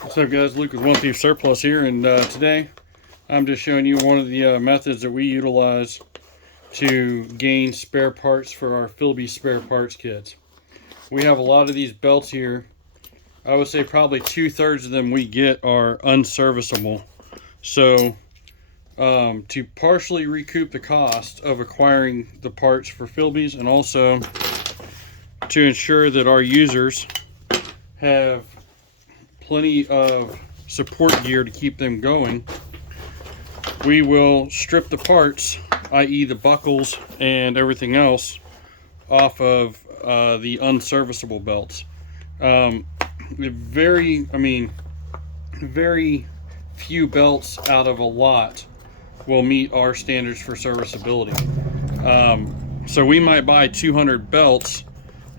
What's up, guys? Luke with One Thief Surplus here, and today I'm just showing you one of the methods that we utilize to gain spare parts for our FILBE spare parts kits. We have a lot of these belts here. I would say probably 2/3 of them we get are unserviceable. So to partially recoup the cost of acquiring the parts for FILBEs, and also to ensure that our users have plenty of support gear to keep them going, we will strip the parts, i.e. the buckles and everything else, off of the unserviceable belts. Very few belts out of a lot will meet our standards for serviceability. So we might buy 200 belts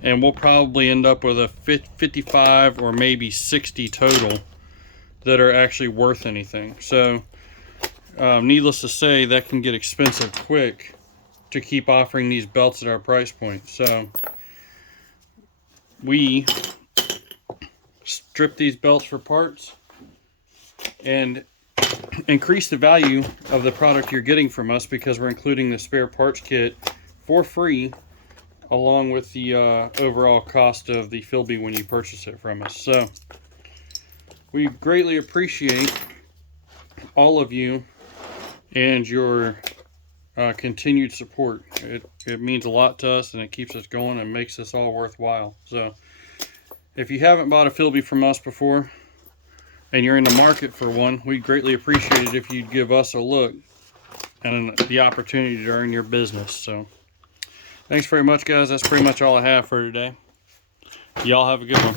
and we'll probably end up with a 55 or maybe 60 total that are actually worth anything. So needless to say, that can get expensive quick to keep offering these belts at our price point. So we strip these belts for parts and increase the value of the product you're getting from us, because we're including the spare parts kit for free along with the overall cost of the FILBE when you purchase it from us. So we greatly appreciate all of you and your continued support. It means a lot to us, and it keeps us going and makes this all worthwhile. So if you haven't bought a FILBE from us before and you're in the market for one, we'd greatly appreciate it if you'd give us a look and the opportunity to earn your business. So thanks very much, guys. That's pretty much all I have for today. Y'all have a good one.